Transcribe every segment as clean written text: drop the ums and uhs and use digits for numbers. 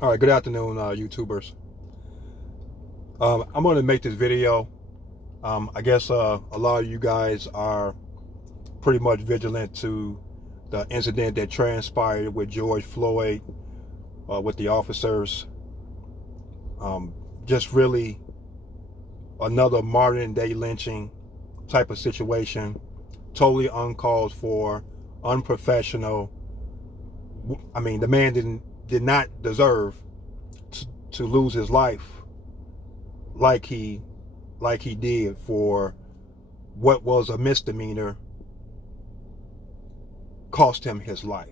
All right, good afternoon, YouTubers. I'm going to make this video. I guess a lot of you guys are pretty much vigilant to the incident that transpired with George Floyd, with the officers. Just really another modern day lynching type of situation, totally uncalled for, unprofessional. I mean, the man did not deserve to lose his life like he did for what was a misdemeanor cost him his life.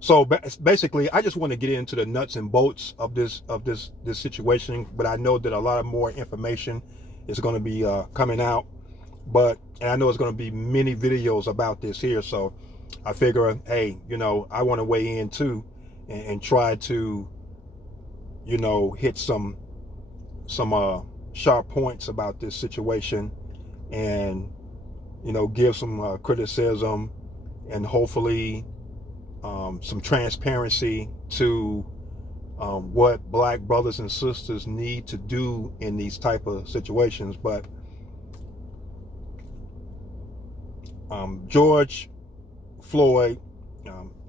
So basically, I just want to get into the nuts and bolts of this situation, but I know that a lot of more information is going to be coming out. And I know it's going to be many videos about this here, so I figure, hey, I want to weigh in too and try to, hit some sharp points about this situation, and give some criticism, and hopefully some transparency to what black brothers and sisters need to do in these type of situations. But George Floyd,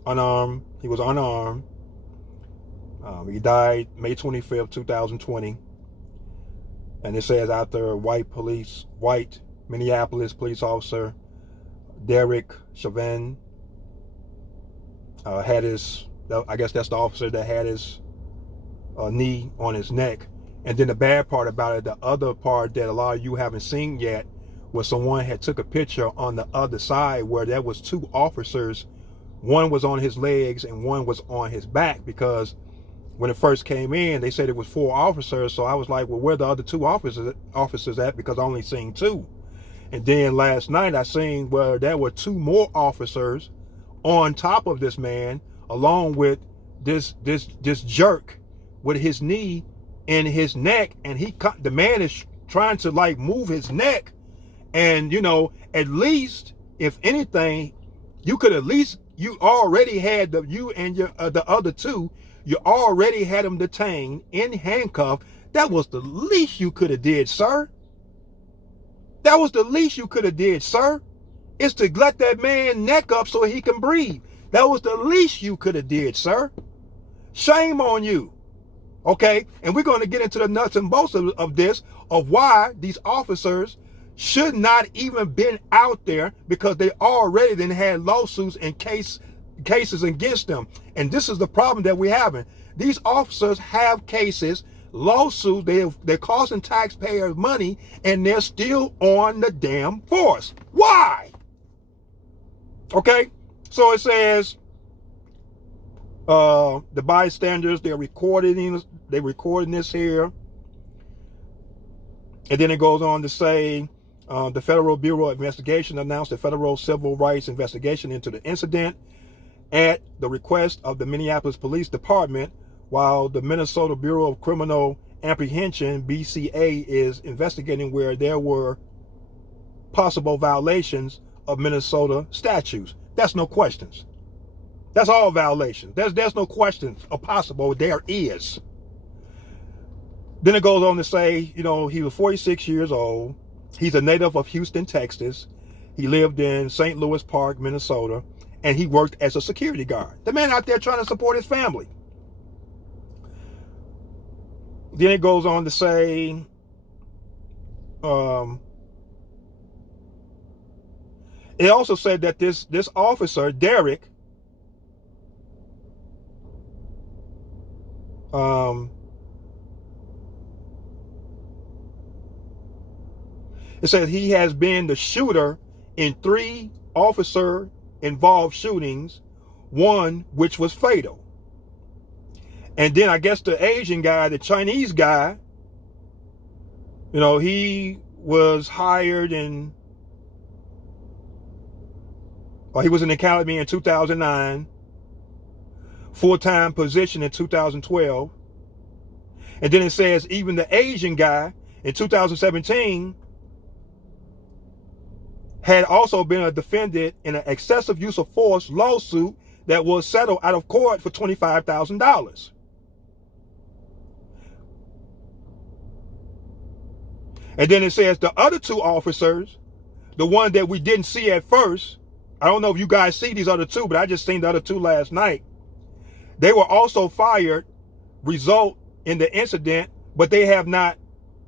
unarmed, he was unarmed. He died May 25th, 2020. And it says after white Minneapolis police officer Derek Chauvin had his, I guess that's the officer that had his knee on his neck. And then the bad part about it, the other part that a lot of you haven't seen yet, was someone had took a picture on the other side where there was two officers. One was on his legs and one was on his back, because when it first came in, they said it was 4 officers. So I was like, well, where the other 2 officers at? Because I only seen 2. And then last night I seen where there were 2 more officers on top of this man, along with this jerk with his knee in his neck, and the man is trying to like move his neck. And at least, if anything, you could at least, you already had the other 2, you already had them detained in handcuffs. That was the least you could have did, sir. That was the least you could have did, sir. Is to let that man neck up so he can breathe. That was the least you could have did, sir. Shame on you. Okay? And we're going to get into the nuts and bolts of this, of why these officers should not even been out there, because they already then had lawsuits and cases against them. And this is the problem that we're having. These officers have cases, lawsuits, they're costing taxpayers money, and they're still on the damn force. Why? Okay, so it says the bystanders, they're recording this here. And then it goes on to say, the Federal Bureau of Investigation announced a federal civil rights investigation into the incident at the request of the Minneapolis Police Department, while the Minnesota Bureau of Criminal Apprehension, BCA, is investigating where there were possible violations of Minnesota statutes. That's no questions. That's all violations. There's no questions of possible. There is. Then it goes on to say, he was 46 years old. He's a native of Houston, Texas. He lived in St. Louis Park, Minnesota, and he worked as a security guard. The man out there trying to support his family. Then it goes on to say, it also said that this officer, Derek, it says he has been the shooter in 3 officer-involved shootings, one which was fatal. And then I guess the Asian guy, the Chinese guy, he was hired he was in the academy in 2009, full-time position in 2012. And then it says even the Asian guy in 2017 had also been a defendant in an excessive use of force lawsuit that was settled out of court for $25,000. And then it says the other two officers, the one that we didn't see at first, I don't know if you guys see these other two, but I just seen the other two last night. They were also fired, result in the incident, but they have not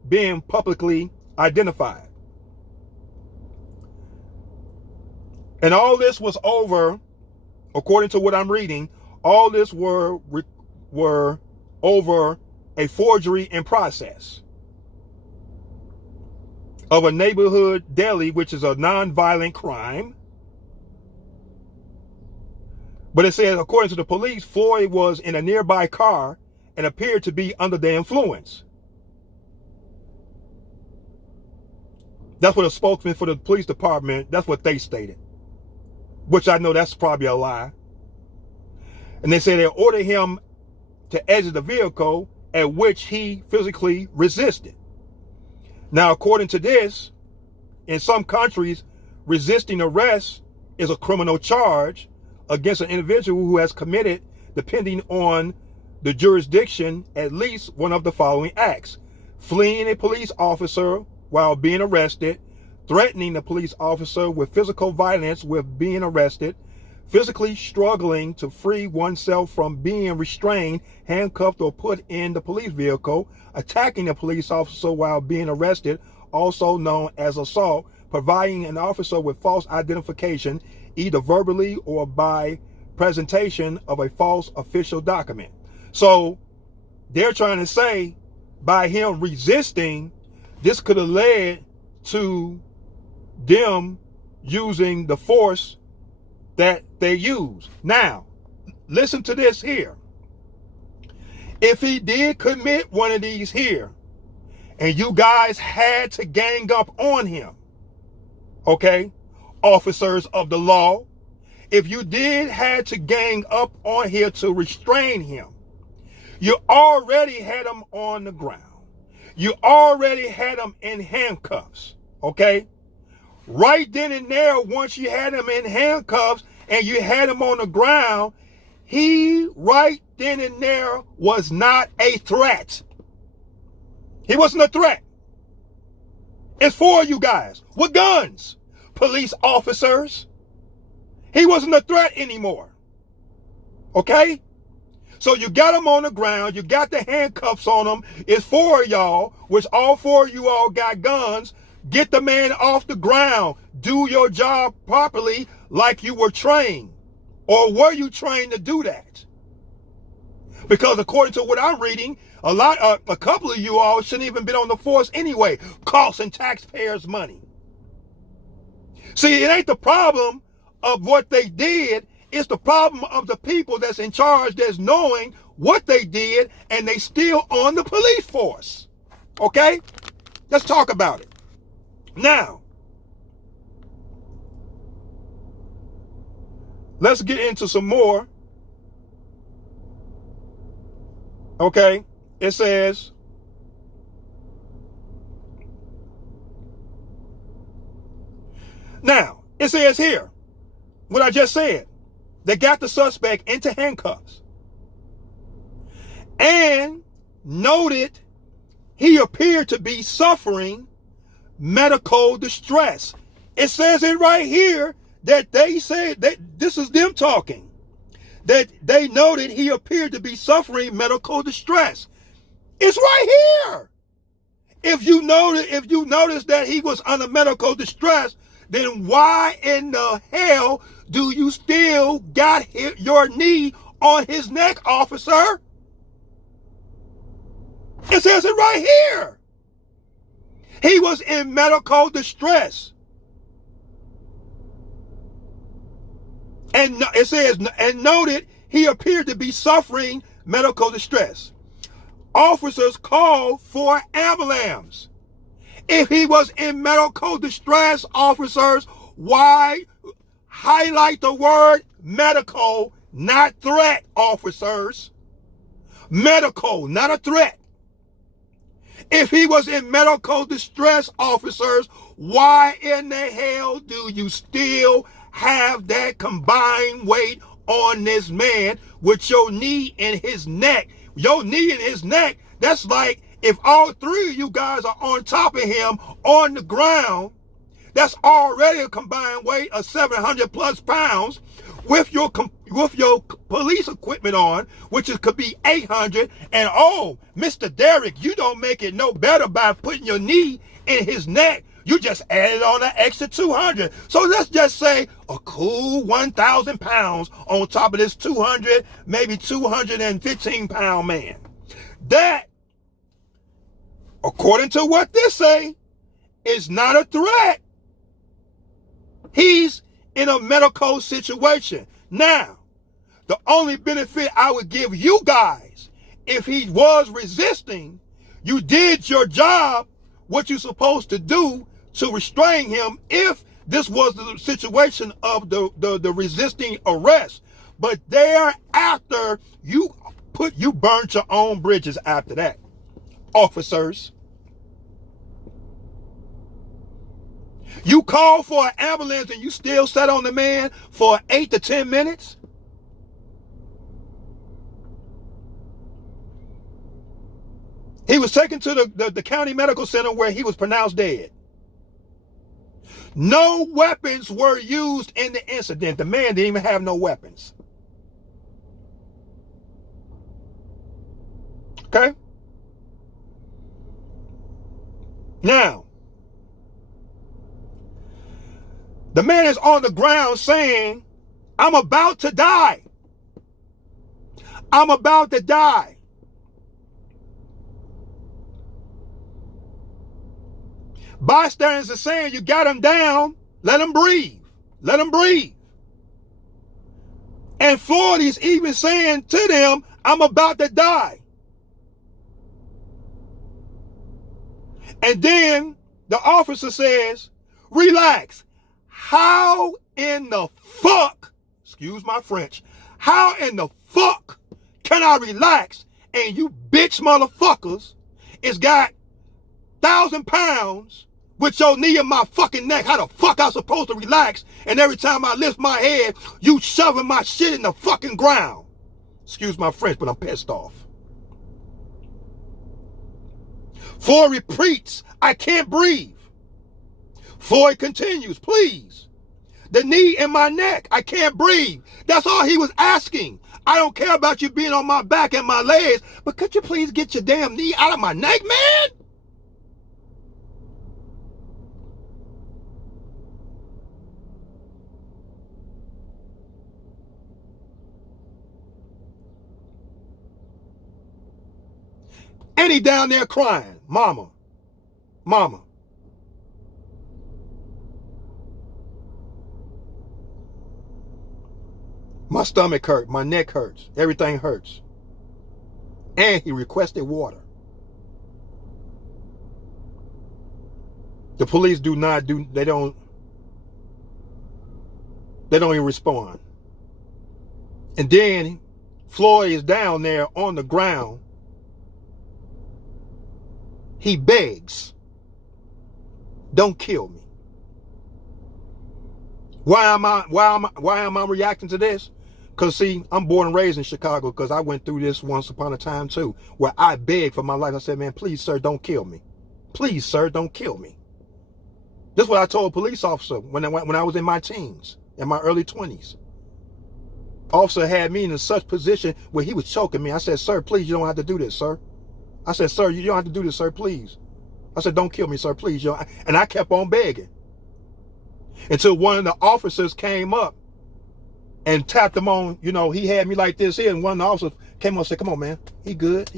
been publicly identified. And all this was over, according to what I'm reading, all this were over a forgery in process of a neighborhood deli, which is a non-violent crime. But it says, according to the police, Floyd was in a nearby car and appeared to be under the influence. That's what a spokesman for the police department, that's what they stated. Which I know that's probably a lie. And they say they ordered him to exit the vehicle, at which he physically resisted. Now, according to this, in some countries, resisting arrest is a criminal charge against an individual who has committed, depending on the jurisdiction, at least one of the following acts: fleeing a police officer while being arrested, threatening a police officer with physical violence with being arrested, physically struggling to free oneself from being restrained, handcuffed, or put in the police vehicle, attacking a police officer while being arrested, also known as assault, providing an officer with false identification, either verbally or by presentation of a false official document. So they're trying to say by him resisting, this could have led to them using the force that they use. Now, listen to this here. If he did commit one of these here, and you guys had to gang up on him, okay, officers of the law, if you did had to gang up on here to restrain him, you already had him on the ground. You already had him in handcuffs, okay? Right then and there, once you had him in handcuffs and you had him on the ground, he right then and there was not a threat. He wasn't a threat. It's for you guys with guns, police officers. He wasn't a threat anymore. Okay? So you got him on the ground. You got the handcuffs on him. It's for y'all, which all four of you all got guns. Get the man off the ground. Do your job properly like you were trained. Or were you trained to do that? Because according to what I'm reading, a couple of you all shouldn't even been on the force anyway, costing taxpayers money. See, it ain't the problem of what they did. It's the problem of the people that's in charge that's knowing what they did and they still on the police force. Okay? Let's talk about it. Now, let's get into some more. Okay? It says, now, it says here, what I just said, they got the suspect into handcuffs and noted he appeared to be suffering medical distress. It says it right here that they said that this is them talking, that they noted he appeared to be suffering medical distress. It's right here. If you notice that he was under medical distress, then why in the hell do you still got your knee on his neck, officer? It says it right here. He was in medical distress. And it says, and noted he appeared to be suffering medical distress. Officers called for ambulance. If he was in medical distress, officers, why highlight the word medical, not threat, officers? Medical, not a threat. If he was in medical distress, officers, why in the hell do you still have that combined weight on this man with your knee in his neck? Your knee in his neck, that's like If all three of you guys are on top of him on the ground, that's already a combined weight of 700 plus pounds with your police equipment on, which could be 800. And oh, Mr. Derrick, you don't make it no better by putting your knee in his neck. You just added on an extra 200. So let's just say a cool 1,000 pounds on top of this 200, maybe 215 pound man. That, according to what this say, is not a threat. He's in a medical situation. Now, the only benefit I would give you guys, if he was resisting, you did your job, what you're supposed to do to restrain him if this was the situation of the resisting arrest. But thereafter, you burnt your own bridges after that, officers. You called for an ambulance and you still sat on the man for 8 to 10 minutes? He was taken to the county medical center where he was pronounced dead. No weapons were used in the incident. The man didn't even have no weapons. Okay? Now, the man is on the ground saying, I'm about to die. I'm about to die. Bystanders are saying, you got him down, let him breathe. Let him breathe. And Floyd is even saying to them, I'm about to die. And then the officer says, relax. How in the fuck, excuse my French, how in the fuck can I relax and you bitch motherfuckers is got 1,000 pounds with your knee in my fucking neck? How the fuck I supposed to relax? And every time I lift my head, you shoving my shit in the fucking ground. Excuse my French, but I'm pissed off. Floyd repeats, I can't breathe. Floyd continues, please. The knee in my neck, I can't breathe. That's all he was asking. I don't care about you being on my back and my legs, but could you please get your damn knee out of my neck, man? And he down there crying, mama, mama. My stomach hurt, my neck hurts, everything hurts. And he requested water. The police they don't even respond. And then Floyd is down there on the ground. He begs, don't kill me. Why am I reacting to this? Because see, I'm born and raised in Chicago, because I went through this once upon a time too, where I begged for my life. I said, man, please, sir, don't kill me. Please, sir, don't kill me. This is what I told a police officer when I was in my teens, in my early 20s. Officer had me in such position where he was choking me. I said, sir, please, you don't have to do this, sir. I said, sir, you don't have to do this, sir, please. I said, don't kill me, sir, please. And I kept on begging until one of the officers came up and tapped him on, he had me like this here, and one of the officers came up and said, come on, man, he good.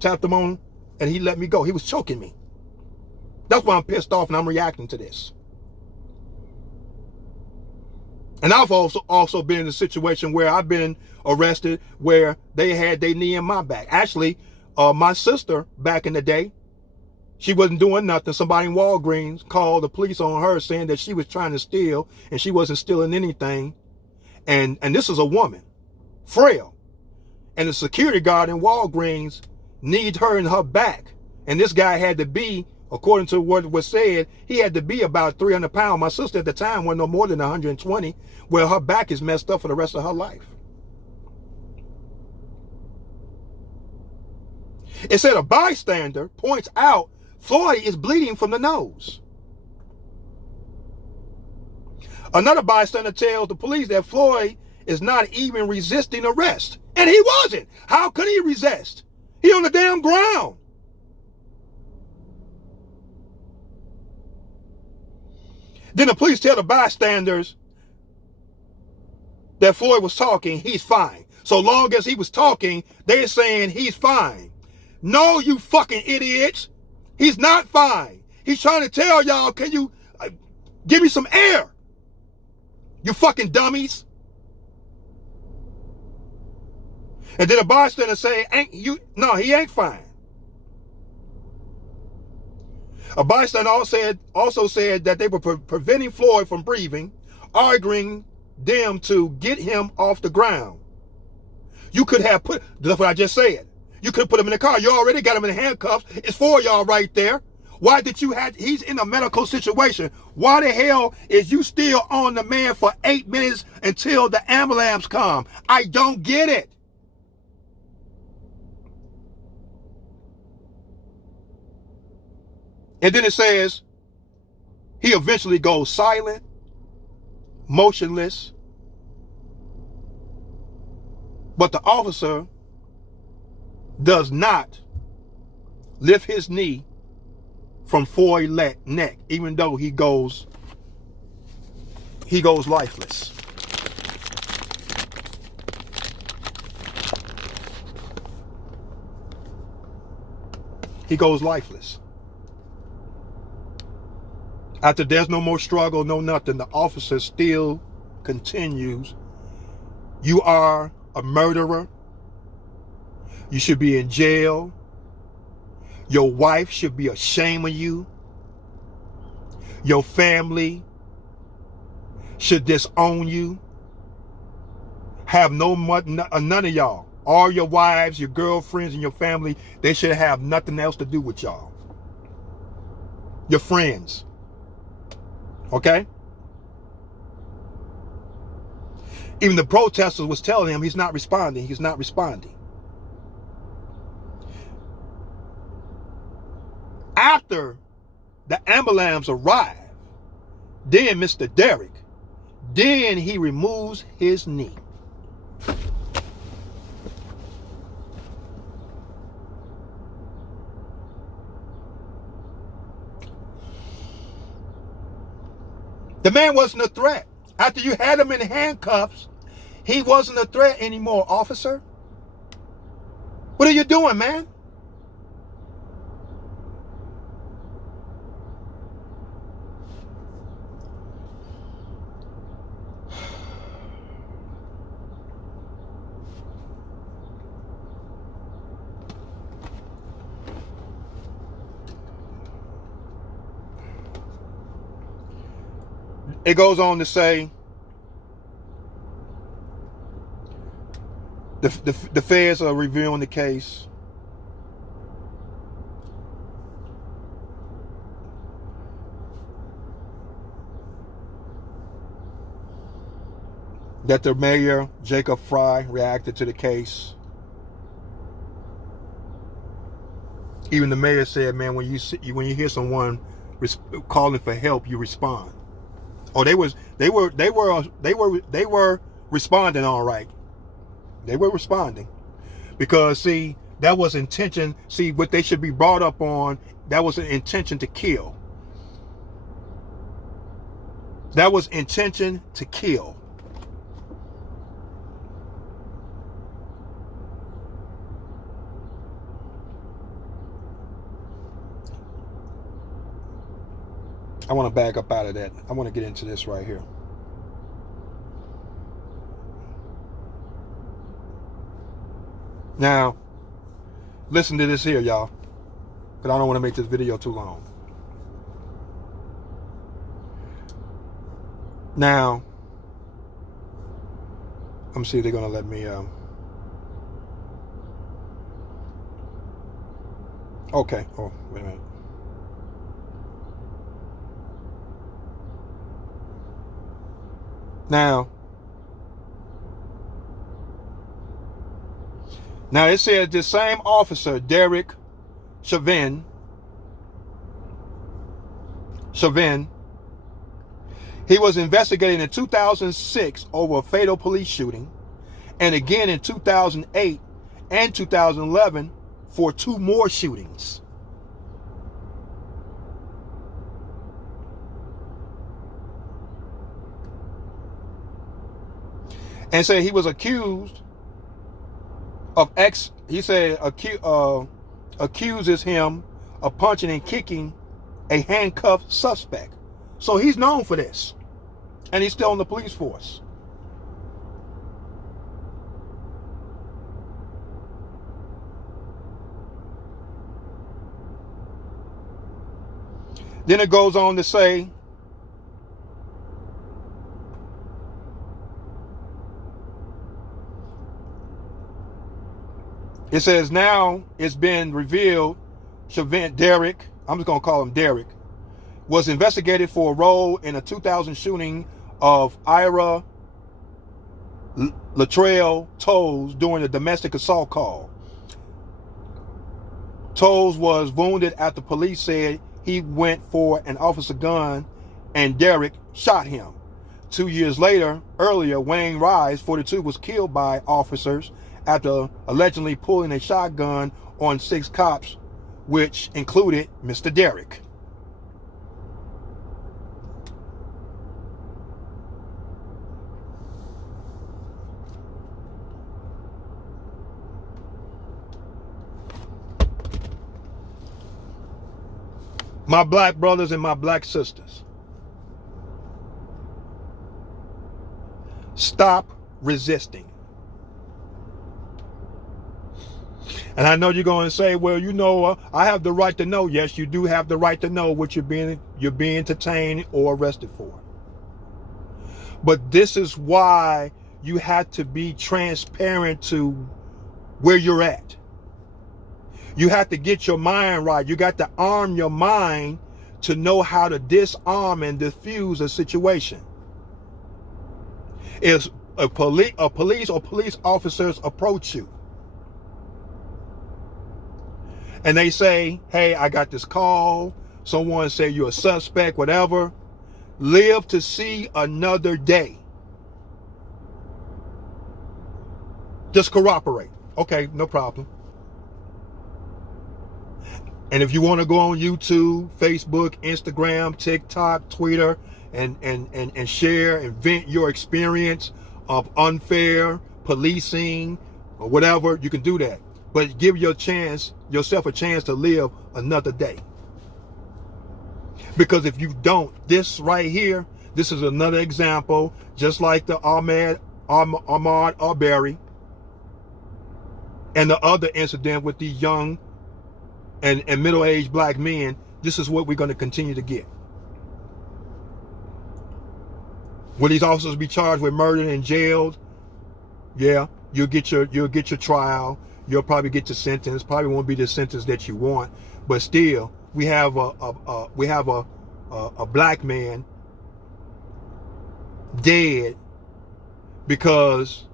Tapped him on, and he let me go. He was choking me. That's why I'm pissed off and I'm reacting to this. And I've also been in a situation where I've been arrested where they had their knee in my back. Actually, my sister back in the day, she wasn't doing nothing. Somebody in Walgreens called the police on her saying that she was trying to steal and she wasn't stealing anything. And this is a woman, frail. And the security guard in Walgreens needs her in her back. And this guy had to be, according to what was said, he had to be about 300 pounds. My sister at the time was no more than 120, where her back is messed up for the rest of her life. It said a bystander points out Floyd is bleeding from the nose. Another bystander tells the police that Floyd is not even resisting arrest. And he wasn't. How could he resist? He on the damn ground. Then the police tell the bystanders that Floyd was talking, he's fine. So long as he was talking, they're saying he's fine. No, you fucking idiots. He's not fine. He's trying to tell y'all, can you give me some air? You fucking dummies. And then a bystander say, no, he ain't fine. A bystander also said that they were preventing Floyd from breathing, arguing them to get him off the ground. You could have that's what I just said. You could put him in the car. You already got him in handcuffs. It's for y'all right there. Why did you he's in a medical situation. Why the hell is you still on the man for 8 minutes until the ambulance come? I don't get it. And then it says, he eventually goes silent, motionless, but the officer does not lift his knee from Floyd's neck, even though he goes lifeless. He goes lifeless. After there's no more struggle, no nothing, the officer still continues. You are a murderer. You should be in jail. Your wife should be ashamed of you. Your family should disown you. Have none of y'all. All your wives, your girlfriends, and your family, they should have nothing else to do with y'all. Your friends. Okay? Even the protesters was telling him he's not responding. He's not responding. After the ambulance arrived, then Mr. Derrick, then he removes his knee. The man wasn't a threat. After you had him in handcuffs, he wasn't a threat anymore, officer. What are you doing, man? It goes on to say, the feds are reviewing the case. That the mayor, Jacob Fry, reacted to the case. Even the mayor said, man, when you hear someone calling for help, you respond. Oh, they were responding all right. They were responding because see, that was intention. See, what they should be brought up on, that was an intention to kill. That was intention to kill. I want to back up out of that. I want to get into this right here. Now, listen to this here, y'all, because I don't want to make this video too long. Now, let me see if they're going to let me... Okay. Oh, wait a minute. Now, Now it says this same officer, Derek Chauvin, he was investigated in 2006 over a fatal police shooting, and again in 2008 and 2011 for 2 more shootings. And said he was accused of accuses him of punching and kicking a handcuffed suspect. So he's known for this. And he's still on the police force. Then it goes on to say, it says now it's been revealed Derek, I'm just going to call him Derek, was investigated for a role in a 2000 shooting of Ira Latrell Tolles during a domestic assault call. Tolles was wounded after police said he went for an officer gun and Derek shot him. 2 years earlier, Wayne Rice, 42, was killed by officers after allegedly pulling a shotgun on 6 cops, which included Mr. Derek. My black brothers and my black sisters, stop resisting. And I know you're going to say, well, you know, I have the right to know. Yes, you do have the right to know what you're being detained or arrested for. But this is why you have to be transparent to where you're at. You have to get your mind right. You got to arm your mind to know how to disarm and diffuse a situation. If a police or police officers approach you and they say, hey, I got this call, someone say you're a suspect, whatever, live to see another day. Just cooperate. Okay, no problem. And if you want to go on YouTube, Facebook, Instagram, TikTok, Twitter, and share and vent your experience of unfair policing or whatever, you can do that. But give yourself a chance to live another day. Because if you don't, this right here, this is another example, just like the Ahmaud Arbery and the other incident with these young and middle-aged black men. This is what we're going to continue to get. Will these officers be charged with murder and jailed? Yeah, you'll get your trial. You'll probably get your sentence. Probably won't be the sentence that you want, but still, we have a black man dead because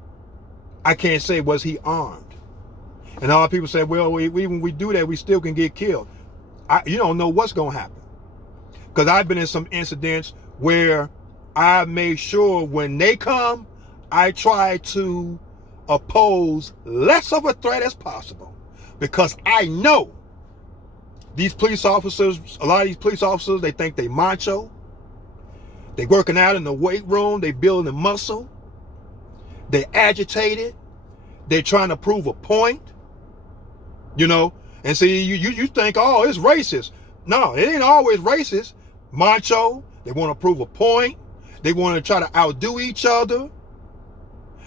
I can't say was he armed. And all people say, well, when we do that, we still can get killed. You don't know what's going to happen. Because I've been in some incidents where I made sure when they come, I try to oppose less of a threat as possible. Because I know these police officers, a lot of these police officers, they think they macho. They working out in the weight room. They building the muscle. They agitated. They're trying to prove a point. You know, and see, you think, oh, it's racist. No, it ain't always racist. Macho, they want to prove a point. They want to try to outdo each other.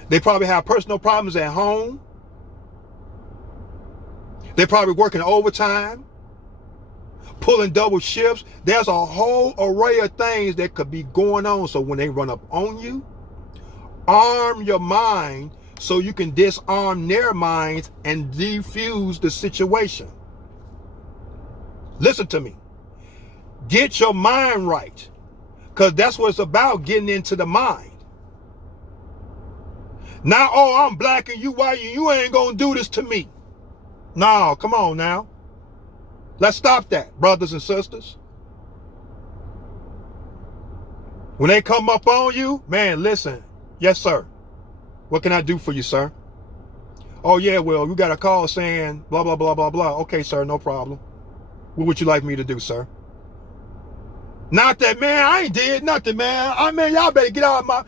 They probably have personal problems at home. They're probably working overtime, pulling double shifts. There's a whole array of things that could be going on. So when they run up on you, arm your mind so you can disarm their minds and defuse the situation. Listen to me. Get your mind right, because that's what it's about, getting into the mind. Now, oh, I'm black and you white and you ain't gonna do this to me. No, come on now. Let's stop that, brothers and sisters. When they come up on you, man, listen. Yes, sir. What can I do for you, sir? Oh, yeah, well, you got a call saying blah, blah, blah, blah, blah. Okay, sir, no problem. What would you like me to do, sir? Not that, man, I ain't did nothing, man. Y'all better get out of my...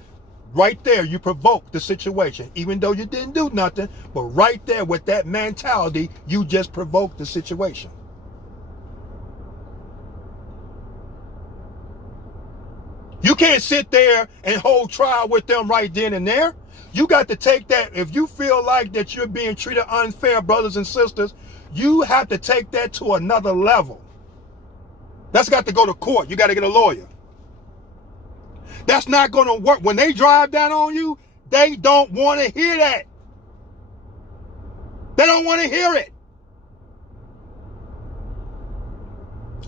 Right there, you provoked the situation, even though you didn't do nothing. But right there with that mentality, you just provoked the situation. You can't sit there and hold trial with them right then and there. You got to take that. If you feel like that you're being treated unfair, brothers and sisters, you have to take that to another level. That's got to go to court. You got to get a lawyer. That's not going to work. When they drive down on you, they don't want to hear that. They don't want to hear it.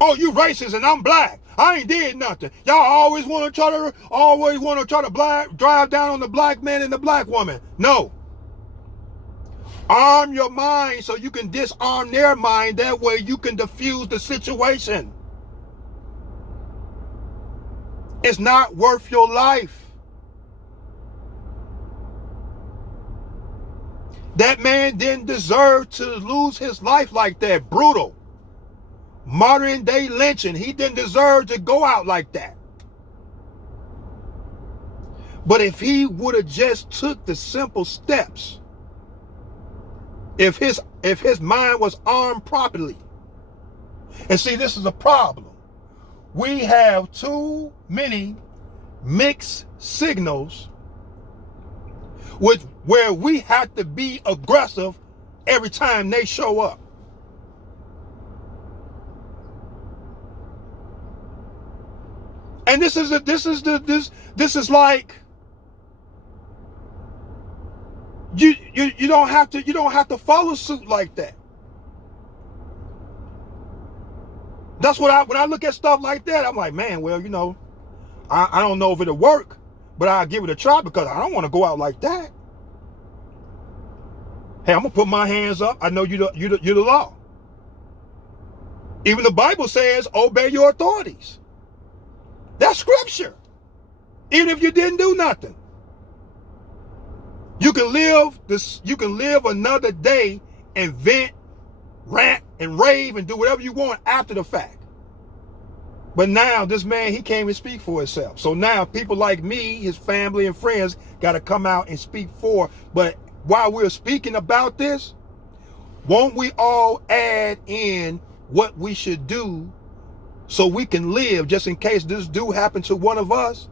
Oh, you racist and I'm black. I ain't did nothing. Y'all always want to try to drive down on the black man and the black woman. No. Arm your mind so you can disarm their mind. That way you can diffuse the situation. It's not worth your life. That man didn't deserve to lose his life like that. Brutal. Modern day lynching. He didn't deserve to go out like that. But if he would have just took the simple steps, if his mind was armed properly. And see, this is a problem. We have too many mixed signals where we have to be aggressive every time they show up. And this is like you don't have to follow suit like that. That's what when I look at stuff like that, I'm like, man, well, I don't know if it'll work, but I'll give it a try because I don't want to go out like that. Hey, I'm gonna put my hands up. I know you're the law. Even the Bible says, obey your authorities. That's scripture. Even if you didn't do nothing. You can live another day and vent, rant, and rave and do whatever you want after the fact. But now this man, he can't even speak for himself. So now people like me, his family and friends, got to come out and speak for. But while we're speaking about this, won't we all add in what we should do so we can live, just in case this do happen to one of us?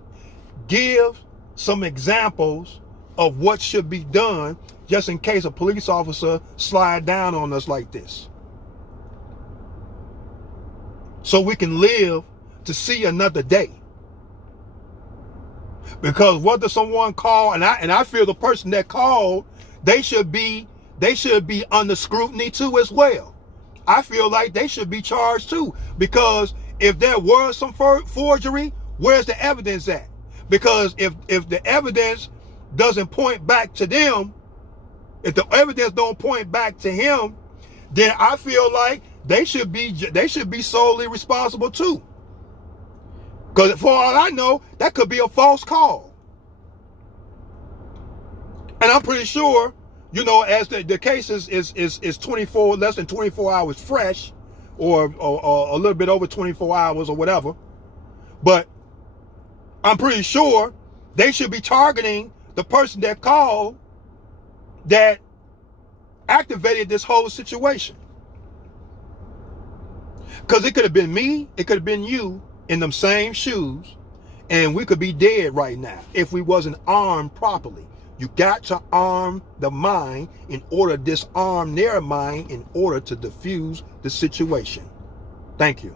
Give some examples of what should be done just in case a police officer slide down on us like this. So we can live to see another day. Because what does someone call, and I feel the person that called, they should be under scrutiny too as well. I feel like they should be charged too, because if there was some forgery, where's the evidence at? Because if the evidence doesn't point back to them, if the evidence don't point back to him, then I feel like they should be solely responsible too. Because for all I know, that could be a false call. And I'm pretty sure, as the case is less than 24 hours fresh, or a little bit over 24 hours or whatever. But I'm pretty sure they should be targeting the person that called that activated this whole situation. Because it could have been me, it could have been you in them same shoes, and we could be dead right now if we wasn't armed properly. You got to arm the mind in order to disarm their mind in order to diffuse the situation. Thank you.